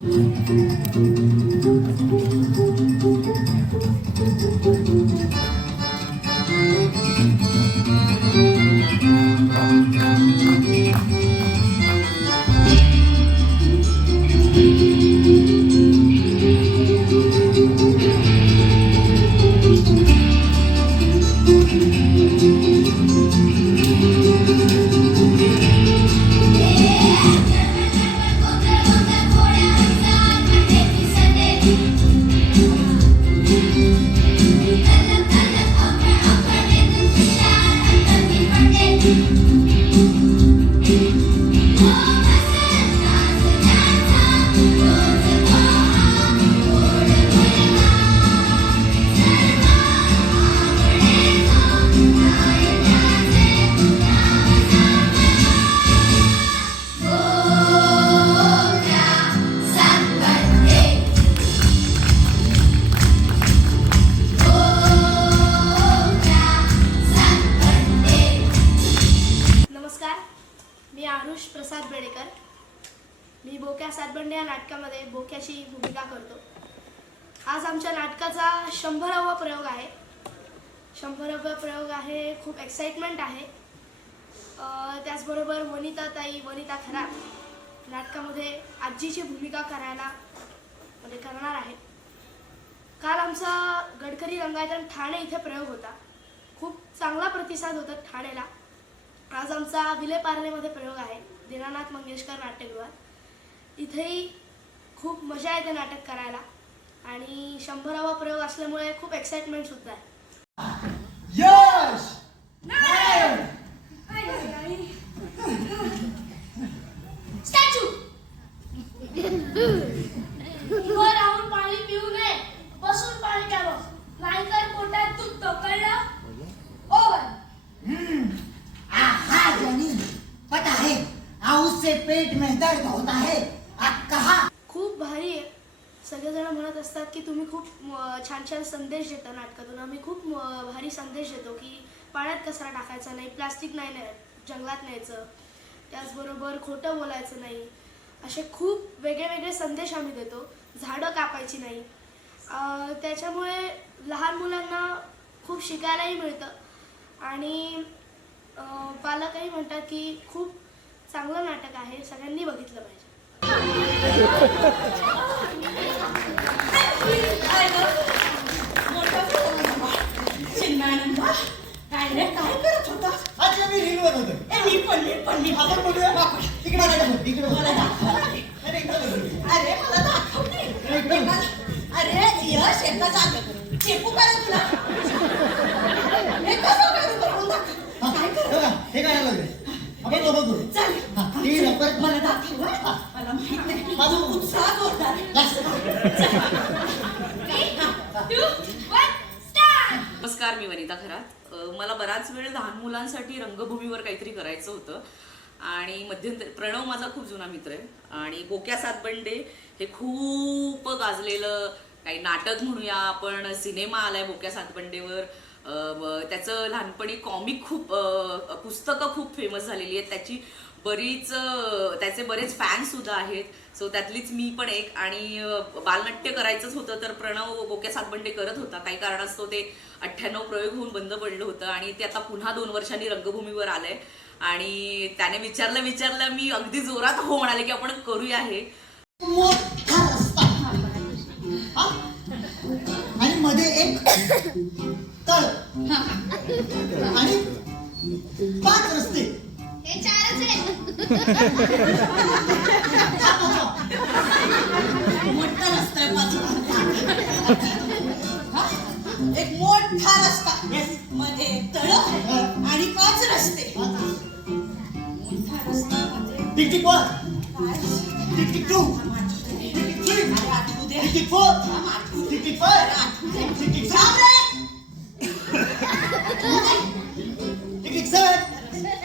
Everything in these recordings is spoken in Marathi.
मी आरुष प्रसाद बेडेकर. मी बोक्या सातबंडे या नाटकामध्ये बोक्याची भूमिका करतो. आज आमच्या नाटकाचा 100वा प्रयोग आहे. 100वा प्रयोग आहे. खूप एक्साइटमेंट आहे. त्याचबरोबर वनिता खरात नाटकामध्ये आजीची भूमिका करणार आहे. काल आमचा गडकरी रंगायतन ठाणे इथे प्रयोग होता. खूप चांगला प्रतिसाद होता ठाणेला. आज आमचा विलेपार्लेमध्ये प्रयोग आहे दीनानाथ मंगेशकर नाट्यगृहात. इथेही खूप मजा येते नाटक करायला आणि 100वा प्रयोग असल्यामुळे खूप एक्साइटमेंट सुद्धा आहे. यश स्टॅच्यू उभं राहून पाणी पिऊ नये, बसून पाणी प्यावं, नाहीतर पोटात दुखतं, कळलं? ओव्हर. पता है उससे पेट में दर्द होता है. आप कहा खूप भारी आहे. सगळेजण म्हणत असतात की तुम्ही खूप छान छान संदेश देता नाटकातून. आम्ही खूप भारी संदेश देतो की पाण्यात कचरा टाकायचा नाही, प्लास्टिक नाही जंगलात न्यायचं, त्याचबरोबर खोटं बोलायचं नाही. असे खूप वेगळे संदेश आम्ही देतो. झाडं कापायची नाही. त्याच्यामुळे लहान मुलांना खूप शिकायलाही मिळतं आणि पालकही म्हणतात की खूप चांगलं नाटक आहे, सगळ्यांनी बघितलं पाहिजे. काय करत होता? आज मी रील बनवतोय. मी आपण बोलूया. तिकडे मला दाखव नाही. अरे यश एकदा चाललं चेपू करा तुला. हे कसं करू दाखव. काय कर हे काय लागलं आपण दोघं करू. चालेल मला दाखव. मला माहित नाही माझा उत्साह जोरदार. नमस्कार, मी वनिता खरात. मला बराच वेळ लहान मुलांसाठी रंगभूमीवर काहीतरी करायचं होतं आणि मध्यंतरी प्रणव माझा खूप जुना मित्र आहे आणि बोक्या सातबंडे हे खूप गाजलेलं काही नाटक म्हणूया आपण. सिनेमा आलाय बोक्या सातबंडेवर. त्याचं लहानपणी कॉमिक खूप पुस्तकं खूप फेमस झालेली आहेत. त्याचे बरेच फॅन्स सुद्धा आहेत. सो त्यातलीच मी पण एक. आणि बालनाट्य करायचंच होतं तर प्रणव बोक्या सातबंडे करत होता. काही कारणास्तव ते 98 प्रयोग होऊन बंद पडलं होतं आणि ते आता पुन्हा 2 वर्षांनी रंगभूमीवर आलंय. आणि त्याने विचारलं मी अगदी जोरात हो म्हणाले की आपण करूया हे. मोठा रस्ता आणि मध्ये एक तळ आणि 5 रस्ते. हे 4च आहे. मोठा रस्ता आहे एक मोठा रस्ता मध्ये तळ आणि 5 रस्ते. मोठा रस्ता म्हणजे tick 1 tick 2 tick 3 tick 4 tick 5 tick 6 tick 7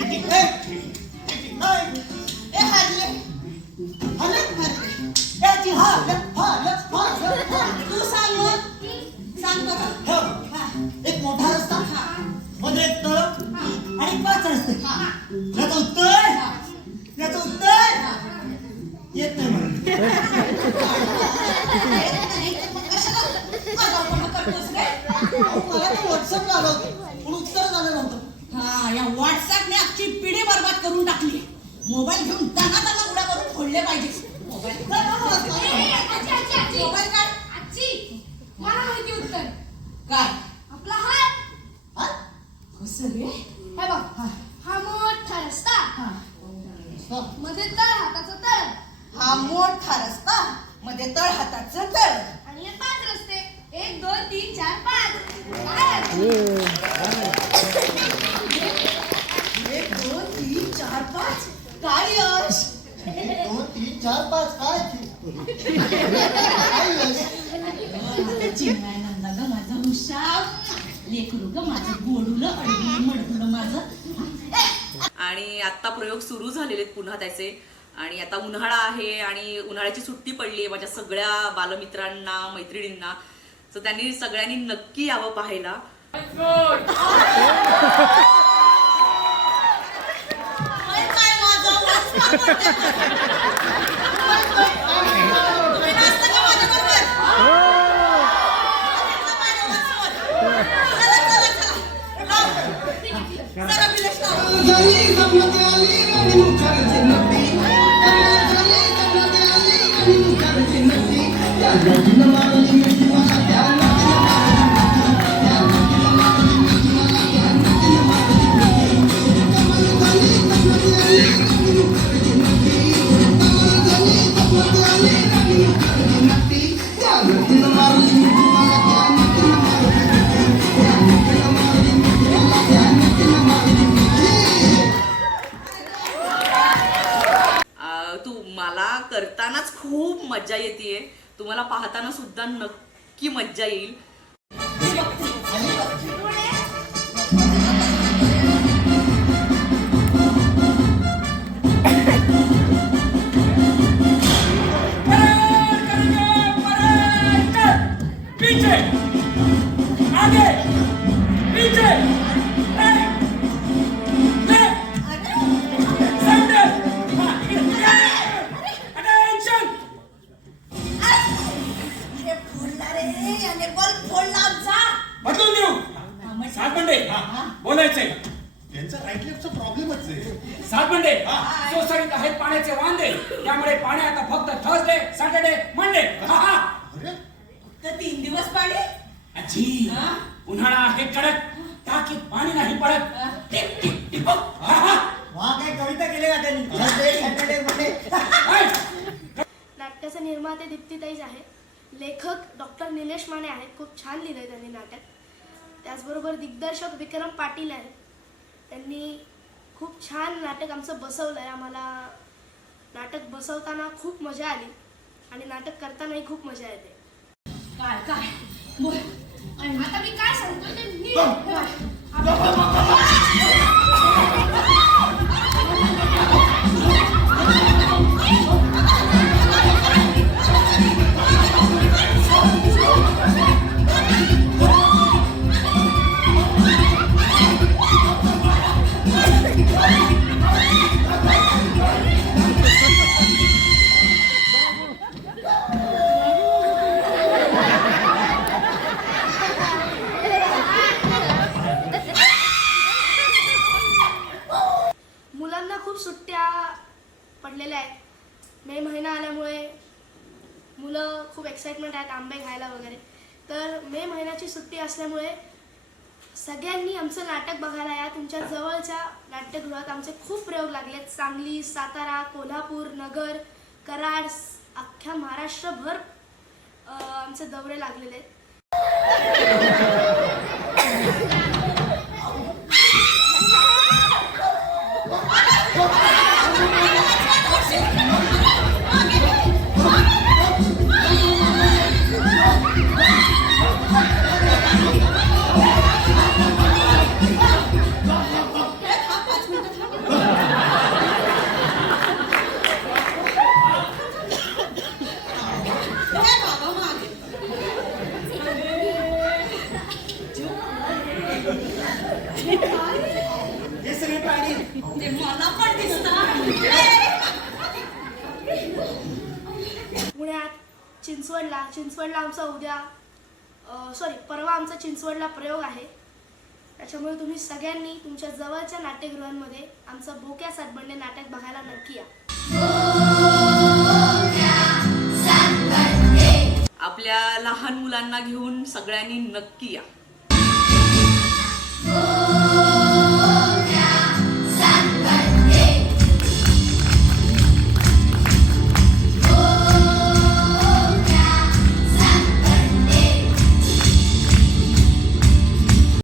tick 8 tick 9. ए हरले याची हा तू सांग बरं. एक मोठा रस्ता मध्ये एक तळ आणि 5 रस्ते. याचं उत्तर येत नाही. नाही तर मग कशाला आगाऊपणा करतोस रे? अहो, मला तर व्हॉट्सअप आलं होतं पण उत्तर झालं नव्हतं. हा, या व्हॉट्सअपने अख्खी पिढी बरबाद करून टाकली. मोबाईल घेऊन दाना उड्या करून फोडले पाहिजे. मोबाईल मोबाईल काय मला माहिती उत्तर काय आपला हात. हा? कसं रे? हे बघ, हा मोठा रस्ता, हा. मध्ये तळ हाताचं तळ, हा मोठा रस्ता मध्ये तळ हाताचं तळ. आणि हे 5 रस्ते, 1 2 3 4 5. काय 1 2 3 4 5. काय यश? 1 2 3 4 5 काय काय यश? चिमणाय नंदा ग माझं हुशार लेकरू ग माझं गोडूलं अडगुलं मडगुलं माझं. आणि आत्ता प्रयोग सुरू झालेले आहेत पुन्हा त्याचे. आणि आता उन्हाळा आहे आणि उन्हाळ्याची सुट्टी पडली आहे माझ्या सगळ्या बालमित्रांना मैत्रिणींना. तर त्यांनी सगळ्यांनी नक्की यावं पाहायला. काय माझं वाचपान करते तुम्ही नाचता का माझ्याबरोबर? चला, चला, चला. लाव. जरा बिलेश लाव. झाली जमत आली आणि मुखारची नदी झाली जमत आली आणि मुखारची नदी त्या नदीनं मारली मिठी मला त्या नदीनं मारली मिठी मला त्या नदीनं मारली मिठी कमाल झाली जमत आली आणि मुखारची नदी कमाल झाली जमत आली आणि मुखारची नदी त्या नदीनं मारली मिठी मला त्या नदीनं मारली मिठी त्या नदीनं मारली मिठी मला त्या नदीनं मारली मिठी. मला करतानाच खूप मजा येते. तुम्हाला पाहताना सुद्धा नक्की मजा येईल. पीछे आगे पीछे राइट लेफ्ट सेंटर अटेंशन. अरे फोडला रे याने बल्ब फोडला आमचा. बदलून देऊ. सातबंडे बोलायचंय. यांचा राईट लेफ्टचा प्रॉब्लेमच आहे. सातबंडे सोसायटीत आहेत पाण्याचे वांदे. त्यामुळे पाणी आता फक्त थर्सडे सॅटर्डे मंडे. अरे तर 3 दिवस पाणी. अजी उन्हाळा आहे कडक. टाकीत पाणी नाही पडत. Tip tip tip. वा काय कविता केली का त्यांनी? Saturday Monday. नाटकाचे निर्माते दीप्तीताईच आहे. लेखक डॉक्टर निलेश माने आहेत. खूप छान लिहिलंय त्यांनी नाटक. त्याचबरोबर दिग्दर्शक विक्रम पाटील आहेत. त्यांनी खूप छान नाटक आमचं बसवलंय. आम्हाला नाटक बसवताना खूप मजा आली आणि नाटक करतानाही खूप मजा येते. काय काय बोल. आता मी काय सांगतो ते नीट मुलांना खूप सुट्ट्या पडलेल्या आहेत. मे महिना आल्यामुळे मुलं खूप एक्साइटमेंट आहेत आंबे खायला वगैरे. तर मे महिन्याची सुट्टी असल्यामुळे सगळ्यांनी आमचं नाटक बघायला या. तुमच्या जवळच्या नाट्यगृहात आमचे खूप प्रयोग लागलेत. सांगली, सातारा, कोल्हापूर, नगर, कराड, अख्ख्या महाराष्ट्रभर आमचे दौरे लागलेले आहेत. चिंचवडला आमचा परवा आमचा चिंचवडला प्रयोग आहे. त्याच्यामुळे तुम्ही सगळ्यांनी तुमच्या जवळच्या नाट्यगृहांमध्ये आमचं बोक्या सातबंडे नाटक बघायला नक्की या. आपल्या लहान मुलांना घेऊन सगळ्यांनी नक्की या.